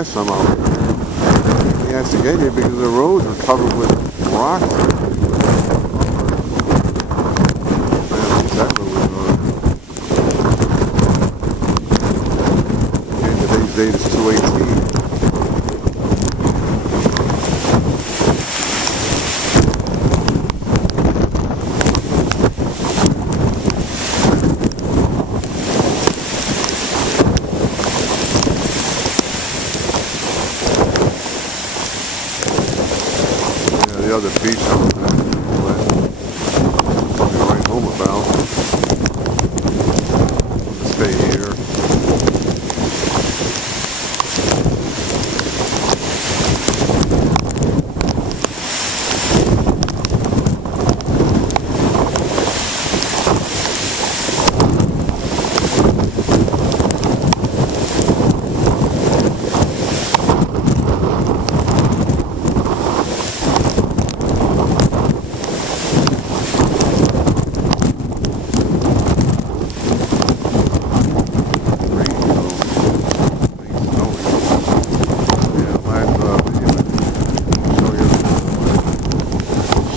last time I was here. He has to get here because the roads are covered with rocks. And today's date is 2/18. The other beach I'm probably right home about. Stay here.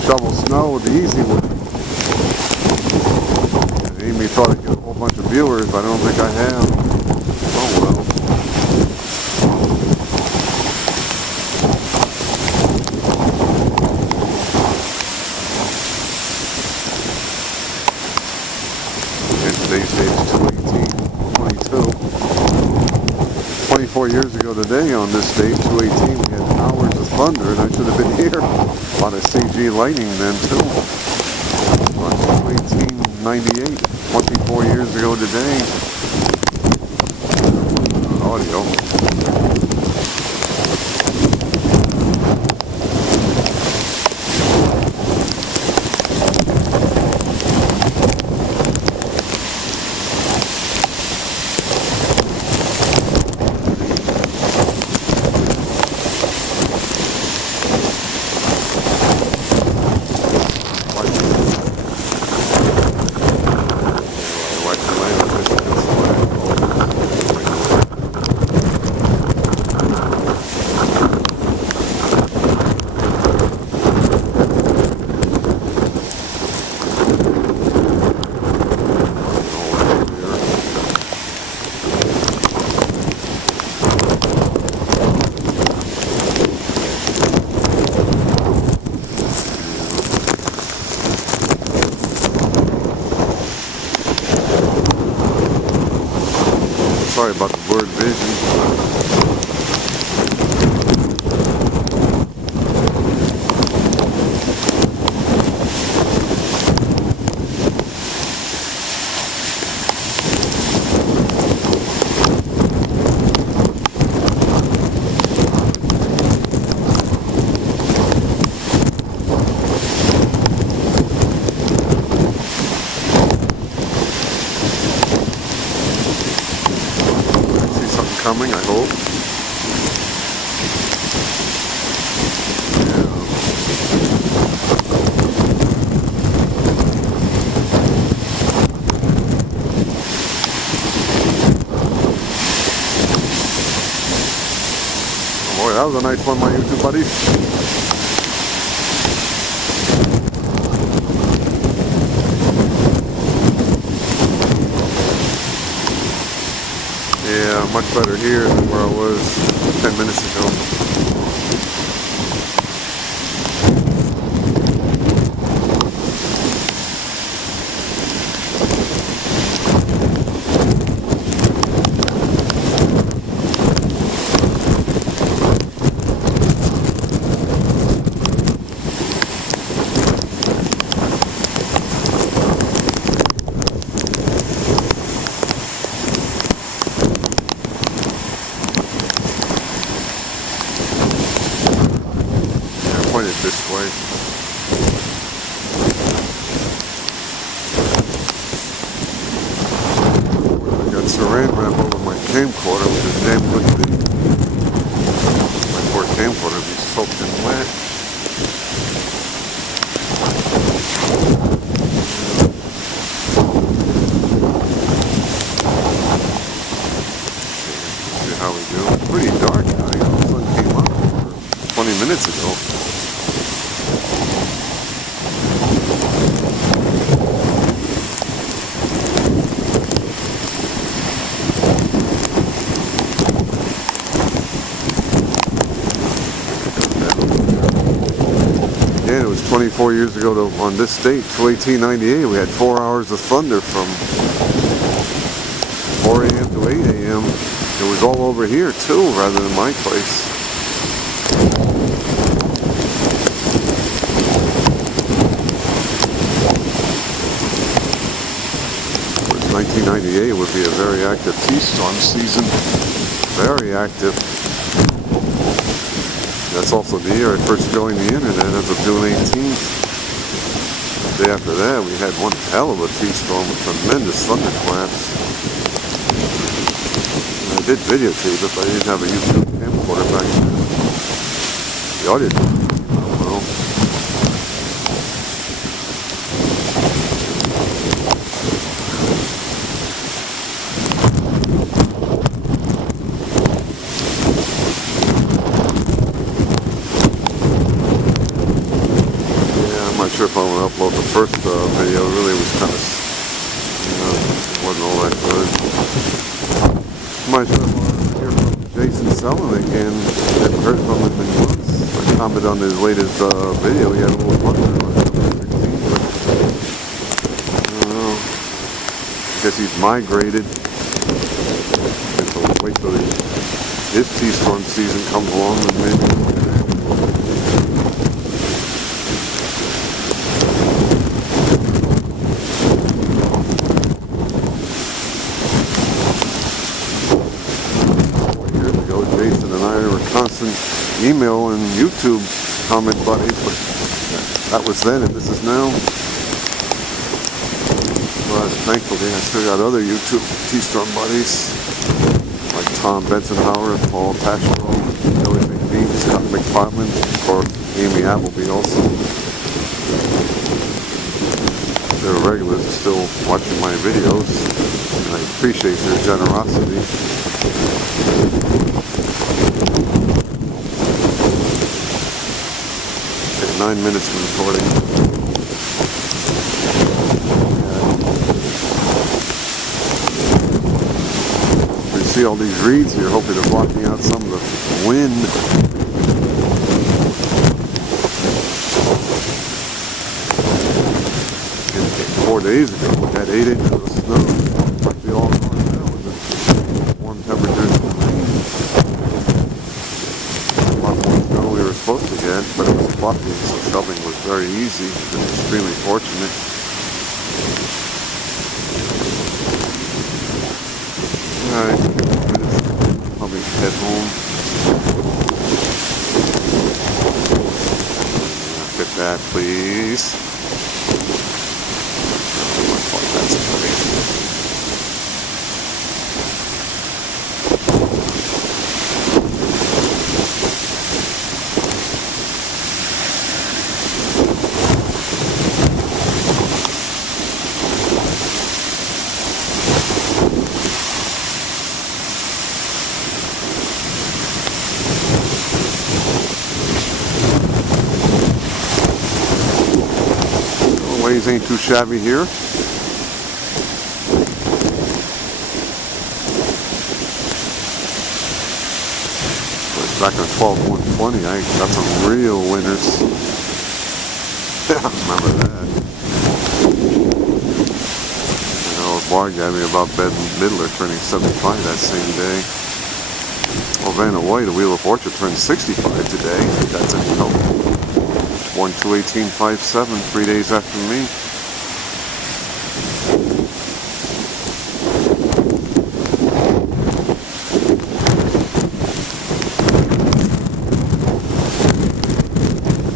Shovel snow with the easy one. Amy thought I'd get a whole bunch of viewers, but I don't think I have. Oh well. And today's date is 2/18/22. 24 years ago today on this date, 2/18, we had hours of thunder, and I should have been here. A lot of CG lightning then too. 2/18/98, 24 years ago today. Audio. Sorry about the blurred vision. Coming, I hope. Yeah. Oh boy, that was a nice one, my YouTube buddies. Yeah, much better here than where I was 10 minutes ago. Pointed this way. I got saran wrap over my camcorder, which is damn good to be. My poor camcorder be soaked in wet. See how we do. It's pretty dark tonight. minutes ago. And it was 24 years ago on this date, 1898, we had 4 hours of thunder from 4 a.m. to 8 a.m. It was all over here too, rather than my place. Of course, 1998 would be a very active Tstorm season. Very active. That's also the year I first joined the internet, as of June 18th. The day after that, we had one hell of a Tstorm with tremendous thunderclaps. I did videotape it, but I didn't have a YouTube camcorder back then. The audio, I don't know. I'm not sure if I want to upload the first video. It really was kind of, it wasn't all that good. I'm not sure if I want to hear from Jason Selling again. I haven't heard from him in months. I commented on his latest video. He had a little button on number 16, but I don't know. I guess he's migrated. So we'll wait till his Tstorm season comes along and maybe. Constant email and YouTube comment buddies, but that was then and this is now. But thankfully I still got other YouTube Tstorm buddies like Tom Bensonhauer, Paul Tashko, Billy McBean, Scott McFarland, of course Amy Appleby also. They're regulars still watching my videos and I appreciate their generosity. 9 minutes of recording. You see all these reeds here, hopefully they're blocking out some of the wind. 4 days ago we had 8 inches of snow. Practically all gone now with the warm temperatures and rain. A lot more snow we were supposed to get, but it was fluffy, so shoveling was very easy. It was extremely fortunate. Alright, probably head home. Fit that, please. That's funny. Waves ain't too shabby here. Back on 12-120, I got some real winners. Yeah, I remember that. I know a bar got me about Ben Midler turning 75 that same day. Well, Vanna White, a Wheel of Fortune, turned 65 today. That's any help. 1/2/1857, 3 days after me.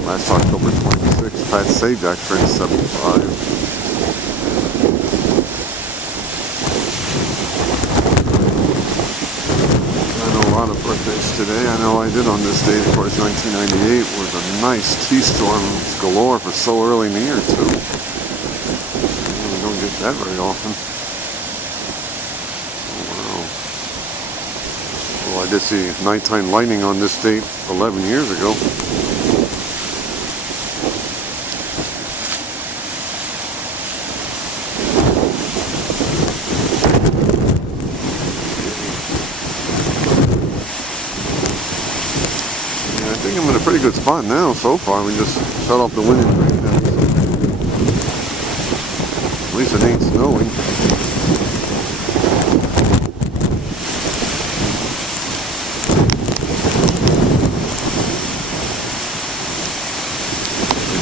Last October 26th, Pat Sajak turned 75. A lot of birthdays today. I know I did on this date. Of course, 1998 was a nice Tstorm galore for so early in the year too. We don't get that very often. Oh, wow. Well, I did see nighttime lightning on this date 11 years ago. Yeah, I think I'm in a pretty good spot now so far. We just shut off the wind and rain. At least it ain't snowing.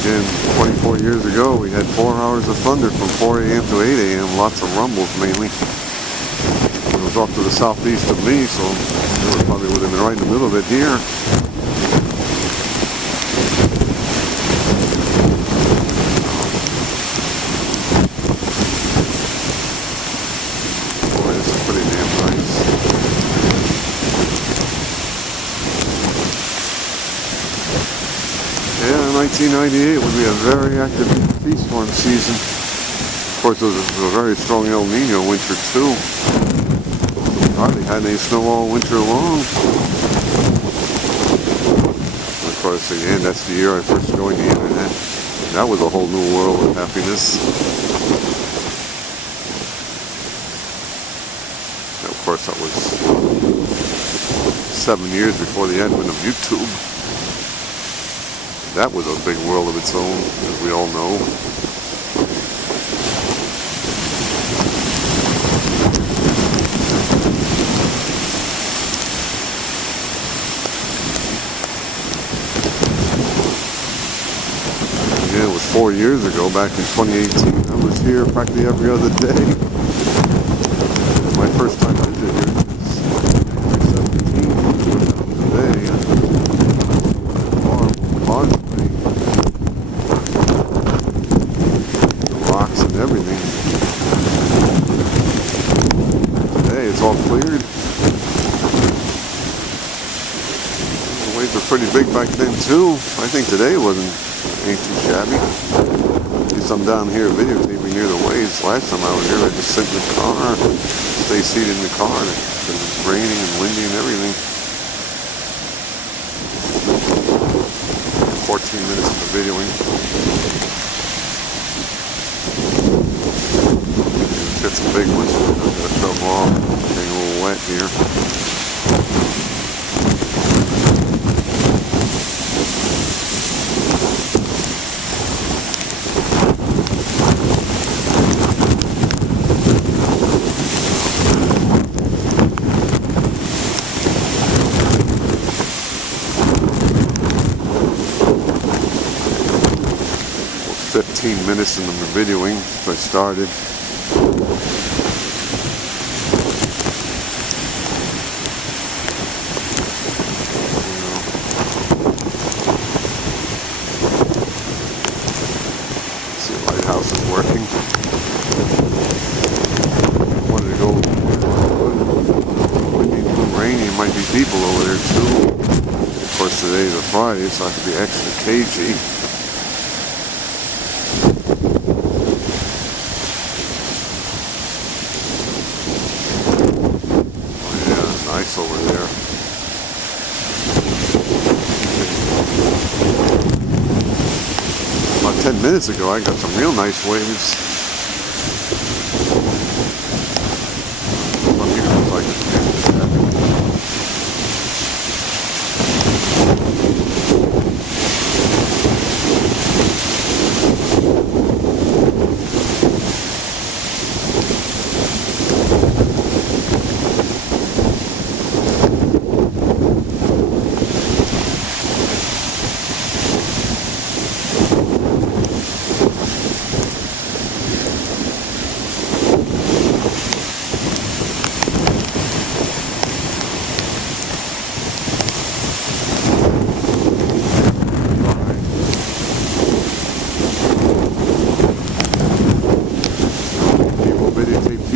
Again, 24 years ago, we had 4 hours of thunder from 4 a.m. to 8 a.m. Lots of rumbles, mainly. It was off to the southeast of me, so it probably would have been right in the middle of it here. Boy, this is pretty damn nice. Yeah, 1998 would be a very active Tstorm season. Of course, it was a very strong El Nino winter too. Hardly had any snow all winter long. And of course, again, that's the year I first joined the internet. That was a whole new world of happiness. And of course, that was 7 years before the advent of YouTube. That was a big world of its own, as we all know. Again, it was 4 years ago, back in 2018. I was here practically every other day. My first time I visited here was 17 today. Everything. Today it's all cleared. The waves were pretty big back then too. I think today ain't too shabby. At least I'm down here videotaping near the waves. Last time I was here I just sit in the car, stay seated in the car because it's raining and windy and everything. 14 minutes of videoing. Got some big ones. I'm going to shove off. Getting a little wet here. Well, 15 minutes into the videoing since I started. Lighthouse is working. I wanted to go windy and rainy. Might be people over there too. Of course, today's a Friday, so I have to be extra cagey. Oh yeah, nice over there. 10 minutes ago, I got some real nice waves. From here, looks like it's happening.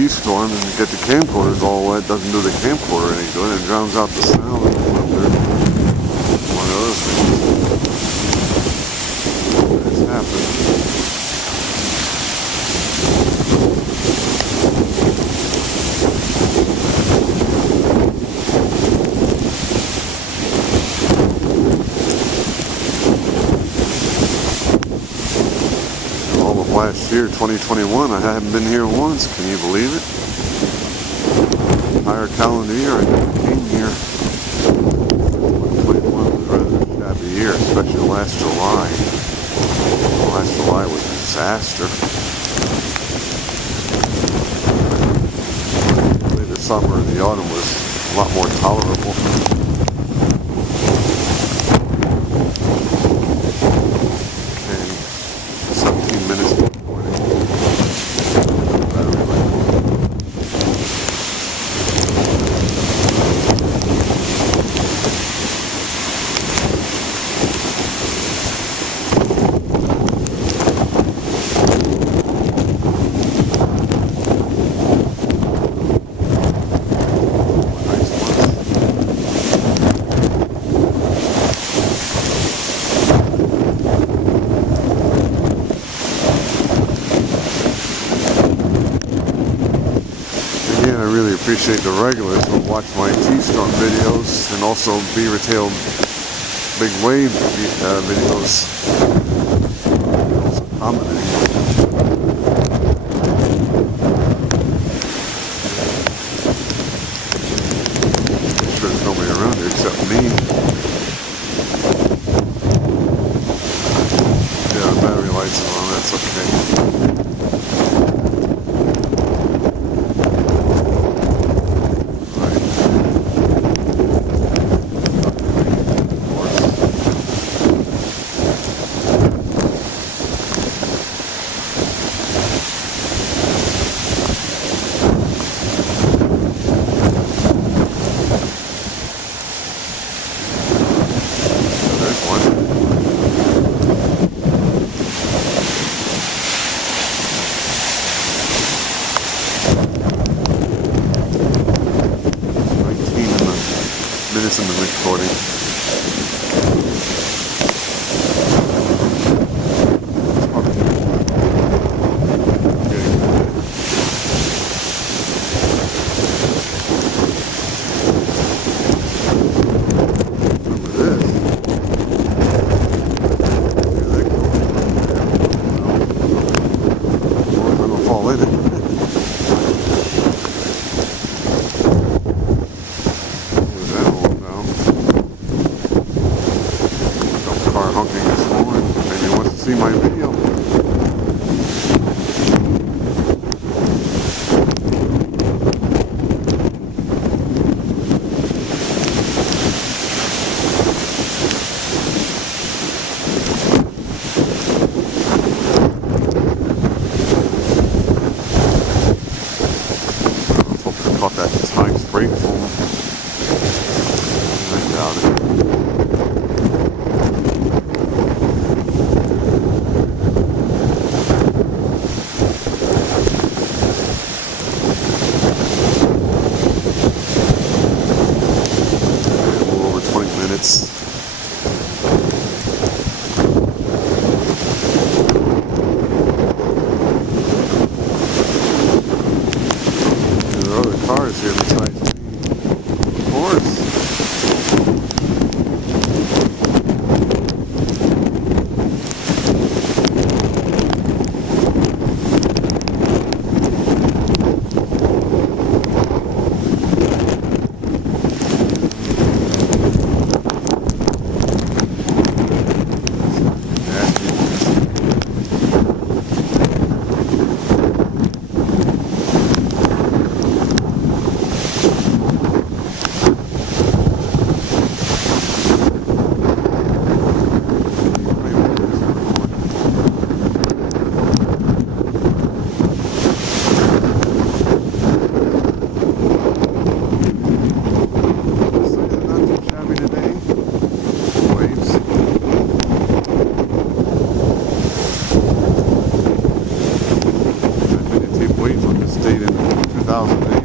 Tstorm and get the camcorders all wet doesn't do the camcorder any good. It drowns out the sound of the thunder. One of those things. It's happened. year 2021. I haven't been here once. Can you believe it? Entire calendar year I never came here. 2021 was rather a shabby year, especially last July. Last July was a disaster. The summer and the autumn was a lot more tolerable. Okay, 17 minutes to 20. Battery life. I really appreciate the regulars who watch my Tstorm videos and also Beaver Tail Big Wave videos. Also commenting. I'm sure there's nobody around here except me. Yeah, the battery lights are on, that's okay. Minutes in the recording. See my video. Let's hope I caught that time spray foam. I doubt it. There are other cars here besides me. Of course. State in 2008.